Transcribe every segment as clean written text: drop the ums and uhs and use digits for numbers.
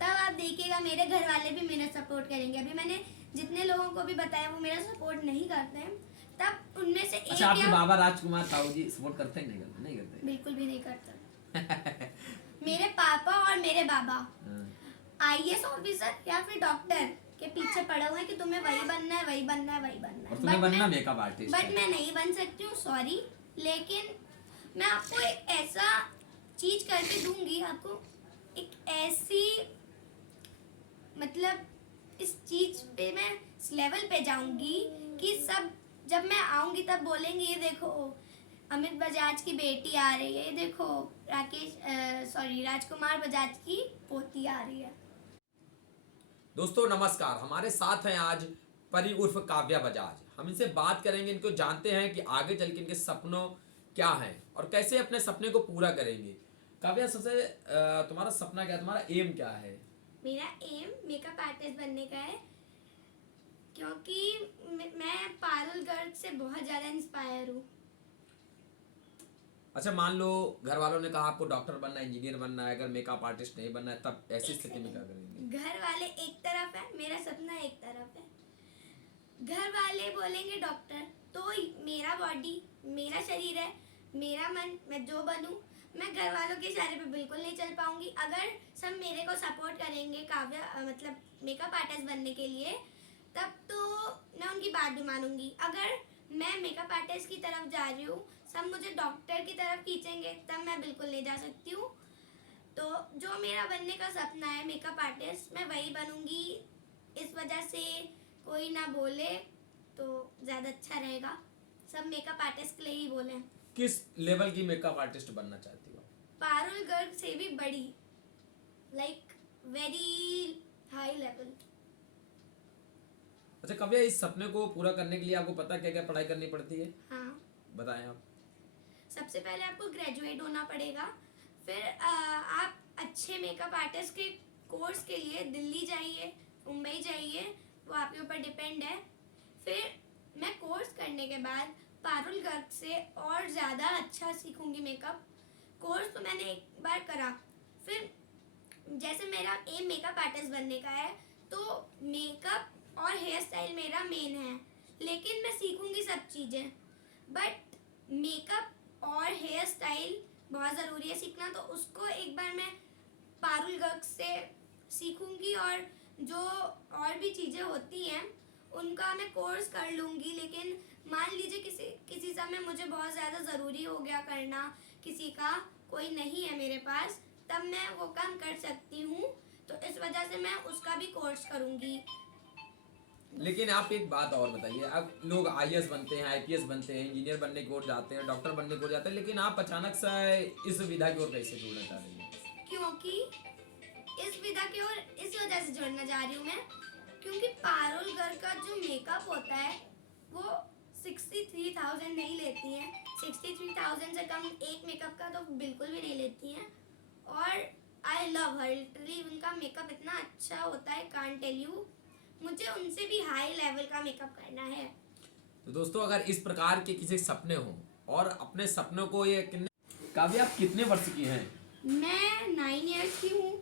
तब आप देखिएगा मेरे घर वाले भी मेरा सपोर्ट करेंगे। अभी मैंने जितने लोगों को भी बताया वो मेरा सपोर्ट नहीं करते हैं, तब उनमें से अच्छा, आपके बाबा राजकुमार ताऊ जी सपोर्ट करते हैं? नहीं करते? नहीं करते? बिल्कुल भी नहीं करते। मेरे पापा और मेरे बाबा आईएएस ऑफिसर या फिर डॉक्टर के पीछे पड़े हुए हैं कि तुम्हें वही बनना है, वही बनना है, वही बनना है। और तुम्हें बनना मेकअप आर्टिस्ट बट मैं नहीं बन सकती हूँ, सॉरी। लेकिन मैं आपको एक ऐसा चीज करके दूंगी, आपको एक ऐसी मतलब इस चीज पे मैं इस लेवल पे जाऊंगी कि सब जब मैं आऊंगी तब बोलेंगे ये देखो अमित बजाज की बेटी आ रही है, ये देखो राजकुमार बजाज की पोती आ रही है। दोस्तों नमस्कार, हमारे साथ हैं आज परी उर्फ काव्या बजाज। हम इनसे बात करेंगे, इनको जानते हैं कि आगे चल के इनके सपनों क्या हैं और कैसे अपने सपने को पूरा करेंगे। काव्या, सबसे तुम्हारा सपना क्या है, तुम्हारा एम क्या है? मेरा एम मेकअप आर्टिस्ट बनने का है, क्योंकि मैं पारुल गर्ग से बहुत ज्यादा इंस्पायर हूँ। अच्छा, मान लो घर वालों ने कहा आपको डॉक्टर बनना है, इंजीनियर बनना है, अगर मेकअप आर्टिस्ट नहीं बनना है, तब ऐसी स्थिति में क्या करेंगे? घर वाले एक तरफ है, मेरा सपना एक तरफ है। घर वाले बोलेंगे डॉक्टर, तो मेरा बॉडी, मेरा शरीर है, मेरा मन, मैं जो बनूं, मैं घर वालों के इशारे पे बिल्कुल नहीं चल पाऊंगी। अगर सब मेरे को सपोर्ट करेंगे काव्या मतलब मेकअप आर्टिस्ट बनने के लिए, तब तो मैं उनकी बात भी मानूंगी। अगर मैं मेकअप आर्टिस्ट की तरफ जा रही हूँ, सब मुझे डॉक्टर की तरफ खींचेंगे, तब मैं बिल्कुल नहीं जा सकती हूँ। तो जो मेरा बनने का सपना है मेकअप आर्टिस्ट, मैं वही बनूंगी। इस वजह से कोई ना बोले तो ज़्यादा अच्छा रहेगा, सब मेकअप आर्टिस्ट के लिए ही बोले। किस लेवल की मेकअप आर्टिस्ट बनना चाहती हो? पारुल गर्ग से भी बड़ी, लाइक वेरी हाई लेवल। अच्छा काव्या, इस सपने को पूरा करने के लिए आपको पता क्या क्या पढ़ाई करनी पड़ती है? हाँ, बताएं आप। सबसे पहले आपको ग्रेजुएट होना पड़ेगा, फिर आप अच्छे मेकअप आर्टिस्ट के कोर्स के लिए दिल्ली जाइए, मुंबई जाइए, वो आपके ऊपर डिपेंड है। फिर मैं कोर्स करने के बाद पारुल गर्ग से और ज़्यादा अच्छा सीखूंगी मेकअप। कोर्स तो मैंने एक बार करा, फिर जैसे मेरा एम मेकअप आर्टिस्ट बनने का है, तो मेकअप और हेयर स्टाइल मेरा मेन है, लेकिन मैं सीखूंगी सब चीज़ें। बट मेकअप और हेयर स्टाइल बहुत ज़रूरी है सीखना, तो उसको एक बार मैं पारुल गर्ग से सीखूंगी और जो और भी चीज़ें होती हैं उनका मैं कोर्स कर लूँगी। लेकिन मान लीजिए किसी समय मुझे बहुत ज़्यादा ज़रूरी हो गया करना, किसी का कोई नहीं है मेरे पास, तब मैं वो काम कर सकती हूँ, तो इस वजह से मैं उसका भी कोर्स करूँगी। लेकिन आप एक बात और बताइए, अब लोग आईएएस बनते हैं, आईपीएस बनते हैं, इंजीनियर बनने की ओर जाते हैं, डॉक्टर बनने की ओर जाते हैं, लेकिन आप अचानक से इस विधा की ओर कैसे जुड़ना चाह रही हैं? क्योंकि इस विधा की ओर इस वजह से जुड़ना चाह रही हूँ मैं, क्योंकि पारुल गर्ग का जो मेकअप होता है वो 63,000 नहीं लेती हैं। 63,000 से कम एक मेकअप का तो बिल्कुल भी नहीं लेती हैं। और आई लव हर, लिटरली उनका मेकअप इतना अच्छा होता है, कांट टेल यू। मुझे उनसे भी हाई लेवल का मेकअप करना है। तो दोस्तों, अगर इस प्रकार के किसी सपने हो और अपने सपनों को ये काव्या, आप कितने वर्ष की हैं? मैं 9 ईयर्स की हूँ।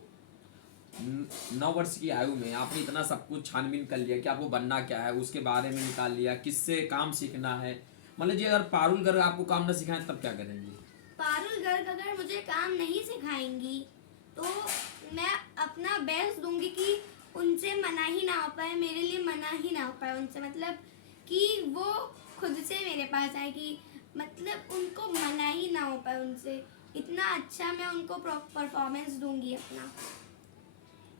9 वर्ष की आयु में आपने इतना सब कुछ छानबीन कर लिया कि आपको बनना क्या है, उसके बारे में निकाल लिया, किससे काम सीखना है। मतलब जी, अगर पारुल गर्ग आपको काम न सिखाएं तब क्या करेंगे? पारुल गर्ग अगर मुझे काम नहीं सिखाएंगी तो मैं अपना बेस्ट दूंगी कि उनसे मना ही ना हो पाए, मेरे लिए मना ही ना हो पाए उनसे, मतलब कि वो खुद से मेरे पास आए, कि मतलब उनको मना ही ना हो पाए उनसे। इतना अच्छा मैं उनको परफॉर्मेंस दूंगी अपना,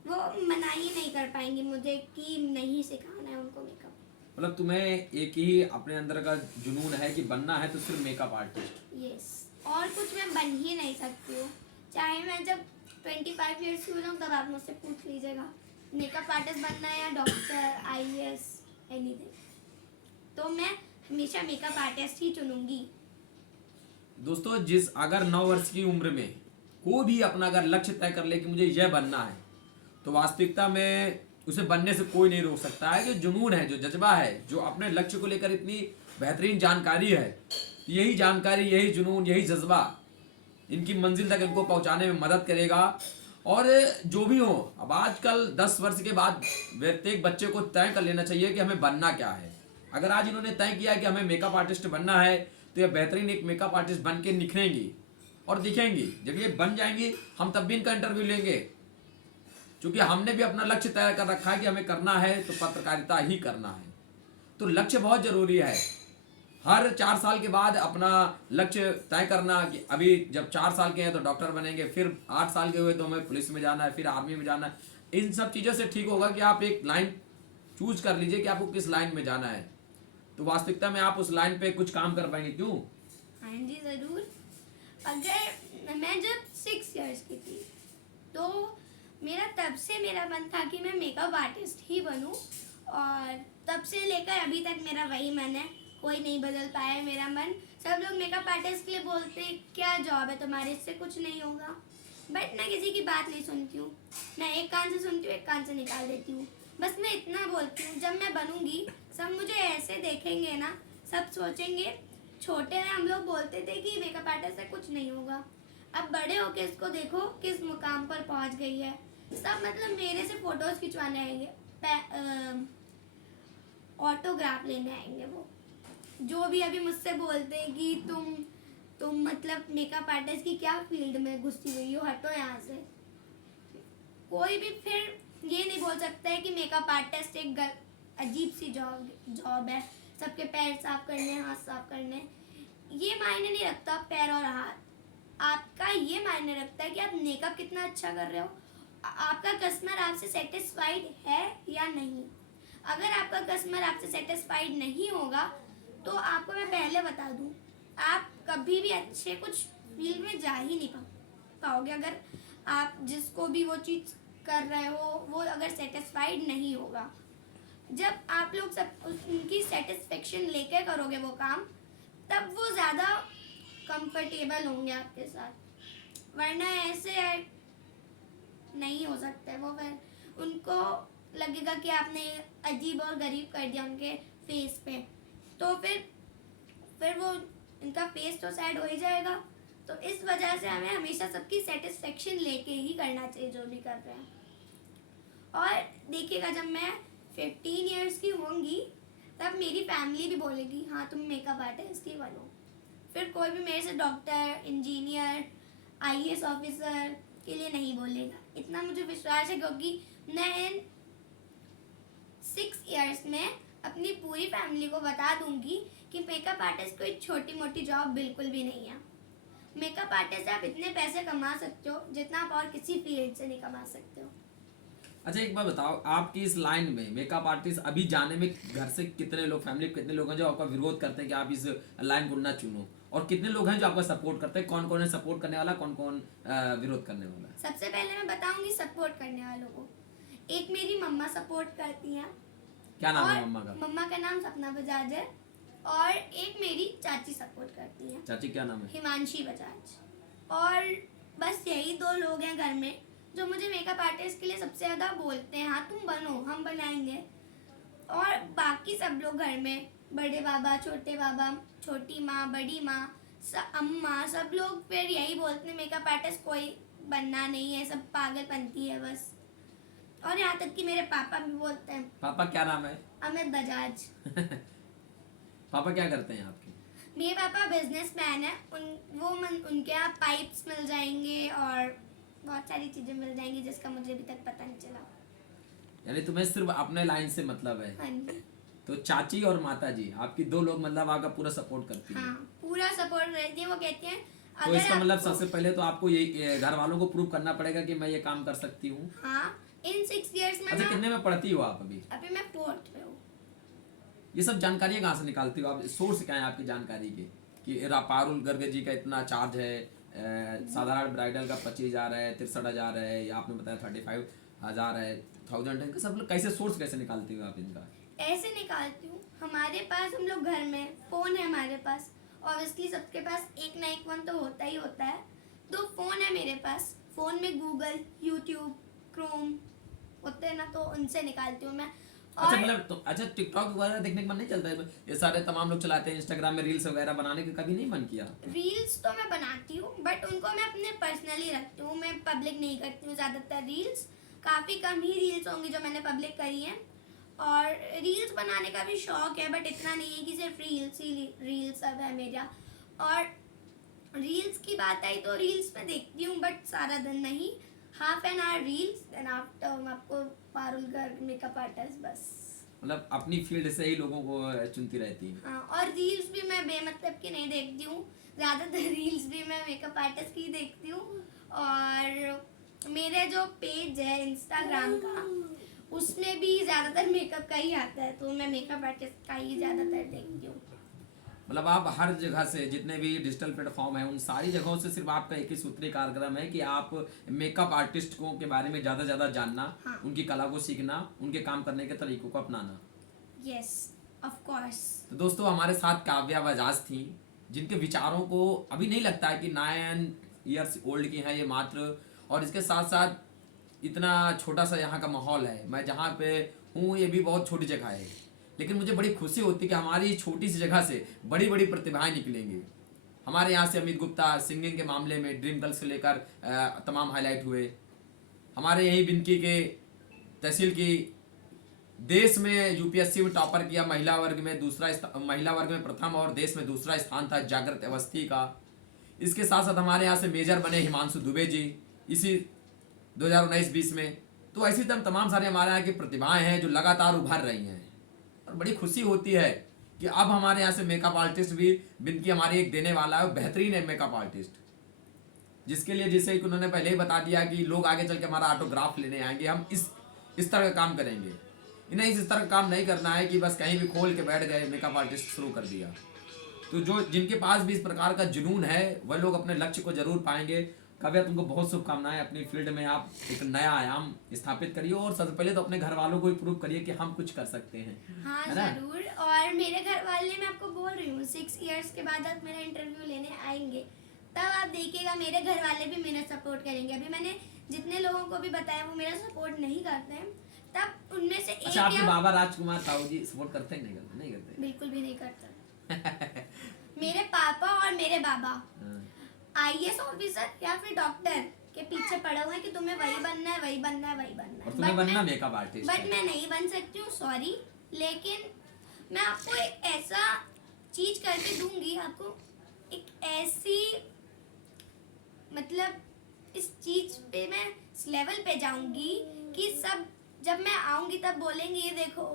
वो मना ही नहीं कर पाएंगी मुझे कि नहीं सिखाना है उनको मेकअप। मतलब तुम्हें एक ही अपने अंदर का जुनून है कि बनना है तो सिर्फ मेकअप आर्टिस्ट। यस, और कुछ मैं बन ही नहीं सकती हूँ। चाहे मैं जब 25 ईयर्स की हो जाऊँ तब आप मुझसे पूछ लीजिएगा मेकअप आर्टिस्ट बनना है या डॉक्टर, आईएएस, एनीथिंग, तो मैं हमेशा मेकअप आर्टिस्ट ही चुनूंगी। दोस्तों, अगर 9 वर्ष की उम्र में कोई भी अपना अगर लक्ष्य तय कर ले कि मुझे यह बनना है, तो वास्तविकता में उसे बनने से कोई नहीं रोक सकता है। जो जुनून है, जो जज्बा है, जो अपने लक्ष्य को लेकर इतनी बेहतरीन जानकारी है, यही जानकारी, यही जुनून, यही जज्बा इनकी मंजिल तक इनको पहुंचाने में मदद करेगा। और जो भी हो, अब आजकल 10 वर्ष के बाद प्रत्येक बच्चे को तय कर लेना चाहिए कि हमें बनना क्या है। अगर आज इन्होंने तय किया कि हमें मेकअप आर्टिस्ट बनना है, तो ये बेहतरीन एक मेकअप आर्टिस्ट बन के निखरेंगी और दिखेंगी। जब ये बन जाएंगी, हम तब भी इनका इंटरव्यू लेंगे, क्योंकि हमने भी अपना लक्ष्य तय कर रखा है कि हमें करना है तो पत्रकारिता ही करना है। तो लक्ष्य बहुत जरूरी है। हर 4 साल के बाद अपना लक्ष्य तय करना कि अभी जब 4 साल के हैं तो डॉक्टर बनेंगे, फिर 8 साल के हुए तो हमें पुलिस में जाना है, फिर आर्मी में जाना है। इन सब चीज़ों से ठीक होगा कि आप एक लाइन चूज कर लीजिए कि आपको किस लाइन में जाना है, तो वास्तविकता में आप उस लाइन पे कुछ काम कर पाएंगे। क्यों? हाँ जी ज़रूर। अगर मैं जब 6 इयर्स की थी तो मेरा तब से मेरा मन था कि मैं मेकअप आर्टिस्ट ही बनूं, और तब से लेकर अभी तक मेरा वही मन है। कोई नहीं बदल पाया है मेरा मन। सब लोग मेकअप आर्टिस्ट के लिए बोलते हैं क्या जॉब है तुम्हारे, इससे कुछ नहीं होगा, बट मैं किसी की बात नहीं सुनती हूँ। मैं एक कान से सुनती हूँ, एक कान से निकाल देती हूँ। बस मैं इतना बोलती हूँ, जब मैं बनूंगी सब मुझे ऐसे देखेंगे ना, सब सोचेंगे छोटे में हम लोग बोलते थे कि मेकअप आर्टिस्ट से कुछ नहीं होगा, अब बड़े होके इसको देखो किस मुकाम पर पहुंच गई है। सब मतलब मेरे से फोटोज खिंचवाने आएंगे, ऑटोग्राफ लेने आएंगे। वो जो भी अभी मुझसे बोलते हैं कि तुम मतलब मेकअप आर्टिस्ट की क्या फील्ड में घुसी हुई हो, हटो यहाँ से। कोई भी फिर ये नहीं बोल सकता है कि मेकअप आर्टिस्ट एक अजीब सी जॉब है, सबके पैर साफ करने, हाथ साफ करने। ये मायने नहीं रखता पैर और हाथ, आपका ये मायने रखता है कि आप मेकअप कितना अच्छा कर रहे हो, आपका कस्टमर आपसे सेटिस्फाइड है या नहीं। अगर आपका कस्टमर आपसे सेटिस्फाइड नहीं होगा तो आपको मैं पहले बता दूं, आप कभी भी अच्छे कुछ फील्ड में जा ही नहीं पाओगे। अगर आप जिसको भी वो चीज़ कर रहे हो वो अगर सेटिस्फाइड नहीं होगा, जब आप लोग सब उनकी सेटिस्फेक्शन लेके करोगे वो काम, तब वो ज़्यादा कंफर्टेबल होंगे आपके साथ। वरना ऐसे नहीं हो सकता है। वो फिर उनको लगेगा कि आपने अजीब और गरीब कर दिया उनके फेस पे, तो फिर वो इनका फेस तो सैड हो ही जाएगा। तो इस वजह से हमें हमेशा सबकी सेटिस्फेक्शन लेके ही करना चाहिए जो भी कर रहे हैं। और देखिएगा जब मैं 15 इयर्स की होंगी तब मेरी फैमिली भी बोलेगी हाँ तुम मेकअप आर्टिस्ट ही बनो। फिर कोई भी मेरे से डॉक्टर, इंजीनियर, IAS ऑफिसर के लिए नहीं बोलेगा। इतना मुझे विश्वास है क्योंकि मैं इन 6 इयर्स में अपनी पूरी फैमिली को बता दूंगी कि मेकअप आर्टिस्ट कोई छोटी मोटी जॉब बिल्कुल भी नहीं है। मेकअप आर्टिस्ट से आप इतने पैसे कमा सकते हो जितना आप और किसी फील्ड से नहीं कमा सकते हो। अच्छा एक बात बताओ, आपकी इस लाइन में मेकअप आर्टिस्ट अभी जाने में घर से कितने लोग, फैमिली कितने लोग हैं जो आपका विरोध करते हैं कि आप इस लाइन को ना चुनो, और कितने लोग हैं जो आपका सपोर्ट करते हैं? कौन कौन है सपोर्ट करने वाला, कौन कौन विरोध करने वाला है? सबसे पहले मैं बताऊंगी सपोर्ट करने वालों को। एक मेरी मम्मा सपोर्ट करती हैं। क्या नाम है मम्मा का? मम्मा का नाम सपना बजाज है। और एक मेरी चाची सपोर्ट करती हैं। चाची क्या नाम है? हिमांशी बजाज। और बस यही 2 लोग हैं घर में जो मुझे मेकअप आर्टिस्ट के लिए सबसे ज़्यादा बोलते हैं हाँ तुम बनो, हम बनाएंगे। और बाकी सब लोग घर में, बड़े बाबा, छोटे बाबा, छोटी माँ, बड़ी माँ, अम्मा, सब लोग फिर यही बोलते हैं मेकअप आर्टिस्ट कोई बनना नहीं है, सब पागलपंती है बस। और यहाँ तक कि मेरे पापा भी बोलते हैं। पापा क्या नाम है? अमित बजाज। पापा क्या करते हैं आपके? मेरे पापा बिजनेसमैन है। उनके यहाँ पाइप्स मिल जाएंगे और बहुत सारी चीजें मिल जाएंगी जिसका मुझे अभी तक पता नहीं चला। यानी तुम्हें सिर्फ अपने लाइन से मतलब है? हाँ जी। तो चाची और माता जी आपकी 2 लोग मतलब आपका पूरा सपोर्ट करती हैं? हाँ पूरा सपोर्ट रहती है। वो कहती हैं तो इसका मतलब सबसे पहले तो आपको ये घर वालों को प्रूव करना पड़ेगा कि मैं ये काम कर सकती हूँ। हाँ इन 6 इयर्स में। अच्छा कितने में पढ़ती हो आप अभी? अभी मैं 4th में हूँ। ये सब जानकारी कहाँ से निकालती हो आप? सोर्स क्या है आपकी जानकारी के कि पारुल गर्ग जी का इतना चार्ज है, साधारण ब्राइडल का 25,000 है, 63,000 है, या आपने बताया 35,000 है, 1000 है, सब लोग कैसे सोर्स कैसे निकालती हो आप इनका? ऐसे निकालती हूँ, हमारे पास हम लोग घर में फ़ोन है, हमारे पास ऑब्वियसली सबके पास एक ना एक फ़ोन तो होता ही होता है। 2 फ़ोन है मेरे पास। फ़ोन में गूगल, यूट्यूब, क्रोम होते हैं ना, तो उनसे निकालती हूँ मैं। अच्छा मतलब अच्छा टिकटॉक वगैरह देखने का मन नहीं चलता है? ये सारे तमाम लोग चलाते हैं इंस्टाग्राम में रील्स वगैरह बनाने का कभी नहीं मन किया? रील्स तो मैं बनाती हूँ बट उनको मैं अपने पर्सनली रखती हूँ, मैं पब्लिक नहीं करती हूँ ज़्यादातर रील्स। काफ़ी कम ही रील्स होंगी जो मैंने पब्लिक करी हैं। और रील्स बनाने का भी शौक है बट इतना नहीं है कि सिर्फ रील्स सब है मेरा। और रील्स की बात आई तो रील्स मैं देखती हूँ बट सारा दिन नहीं, half an hour reels then after मैं आपको पारुल गर्ग मेकअप आर्टिस्ट बस। मतलब अपनी फील्ड से ही लोगों को चुनती रहती है। हाँ, और रील्स भी मैं बेमतलब की नहीं देखती हूँ, ज़्यादातर रील्स भी मैं मेकअप आर्टिस्ट की देखती हूँ। और मेरे जो पेज है इंस्टाग्राम का उसमें भी ज़्यादातर मेकअप का ही आता है, तो मैं मेकअप आर्टिस्ट का ही ज़्यादातर देखती हूँ। मतलब आप हर जगह से जितने भी डिजिटल प्लेटफॉर्म है उन सारी जगहों से सिर्फ आपका एक ही सूत्रीय कार्यक्रम है कि आप मेकअप आर्टिस्टों के बारे में ज़्यादा ज़्यादा जानना, हाँ। उनकी कला को सीखना, उनके काम करने के तरीकों को अपनाना। Yes of course. तो दोस्तों हमारे साथ काव्या बजाज थी जिनके विचारों को अभी नहीं लगता है कि 9 इयर्स ओल्ड की हैं ये मात्र, और इसके साथ साथ इतना छोटा सा यहाँ का माहौल है, मैं जहाँ पे हूँ ये भी बहुत छोटी जगह है, लेकिन मुझे बड़ी खुशी होती है कि हमारी छोटी सी जगह से बड़ी बड़ी प्रतिभाएं निकलेंगी। हमारे यहाँ से अमित गुप्ता सिंगिंग के मामले में ड्रीम गर्ल्स से लेकर तमाम हाईलाइट हुए। हमारे यही बिनकी के तहसील की देश में यूपीएससी में टॉपर किया, महिला वर्ग में प्रथम और देश में दूसरा स्थान था जागृत अवस्थी का। इसके साथ साथ हमारे यहाँ से मेजर बने हिमांशु दुबे जी इसी 2019-20 में। तो ऐसी तमाम सारे हमारे यहाँ की प्रतिभाएं हैं जो लगातार उभर रही हैं, और बड़ी खुशी होती है कि अब हमारे यहाँ से मेकअप आर्टिस्ट भी बिनकी हमारी एक देने वाला है, बेहतरीन है मेकअप आर्टिस्ट, जिसके लिए जैसे कि उन्होंने पहले ही बता दिया कि लोग आगे चल के हमारा ऑटोग्राफ लेने आएंगे। हम इस तरह का काम करेंगे, इन्हें इस तरह का काम नहीं करना है कि बस कहीं भी खोल के बैठ गए मेकअप आर्टिस्ट शुरू कर दिया। तो जो जिनके पास भी इस प्रकार का जुनून है वह लोग अपने लक्ष्य को जरूर पाएंगे। काव्या तुमको बहुत शुभकामनाएं, अपनी फील्ड में आप एक नया आयाम स्थापित करिए, और सबसे पहले तो अपने घर वालों को ही प्रूव करिए कि हम कुछ कर सकते हैं। हाँ है ना? जरूर। और मेरे घर वाले, मैं आपको बोल रही हूँ 6 इयर्स के बाद आप मेरा इंटरव्यू लेने आएंगे, तब आप देखिएगा मेरे घर वाले भी मेरा सपोर्ट करेंगे। अभी मैंने जितने लोगों को भी बताया वो मेरा सपोर्ट नहीं करते हैं, तब उनमें से एक अच्छा, आपके बाबा राजकुमार ताऊ जी सपोर्ट करते हैं? नहीं करते? बिल्कुल भी नहीं करता। मेरे पापा और मेरे बाबा आईएएस ऑफिसर या फिर डॉक्टर के पीछे पड़े हुए हैं कि तुम्हें वही बनना है, वही बनना है, वही बनना है। और तुम्हें बनना मेकअप आर्टिस्ट। बट मैं नहीं बन सकती हूँ, सॉरी। लेकिन मैं आपको एक ऐसा चीज करके दूंगी, आपको एक ऐसी, मतलब इस चीज पे मैं इस लेवल पे जाऊंगी कि सब जब मैं आऊंगी तब बोलेंगे ये देखो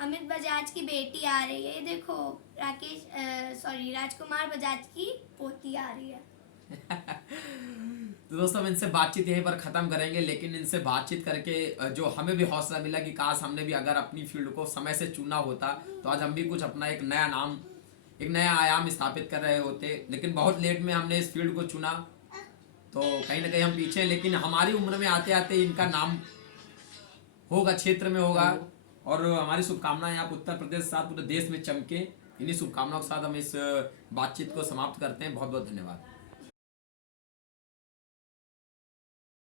अमित बजाज की बेटी आ रही है, ये देखो राजकुमार बजाज की पोती आ रही है। तो दोस्तों हम इनसे बातचीत यहीं पर ख़त्म करेंगे, लेकिन इनसे बातचीत करके जो हमें भी हौसला मिला कि काश हमने भी अगर अपनी फील्ड को समय से चुना होता तो आज हम भी कुछ अपना एक नया नाम, एक नया आयाम स्थापित कर रहे होते। लेकिन बहुत लेट में हमने इस फील्ड को चुना, तो कहीं ना कहीं हम पीछे हैं, लेकिन हमारी उम्र में आते आते इनका नाम होगा, क्षेत्र में होगा। और हमारी शुभकामनाएं आप उत्तर प्रदेश के साथ पूरे देश में चमके। इन्हीं शुभकामनाओं के साथ हम इस बातचीत को समाप्त करते हैं। बहुत बहुत धन्यवाद।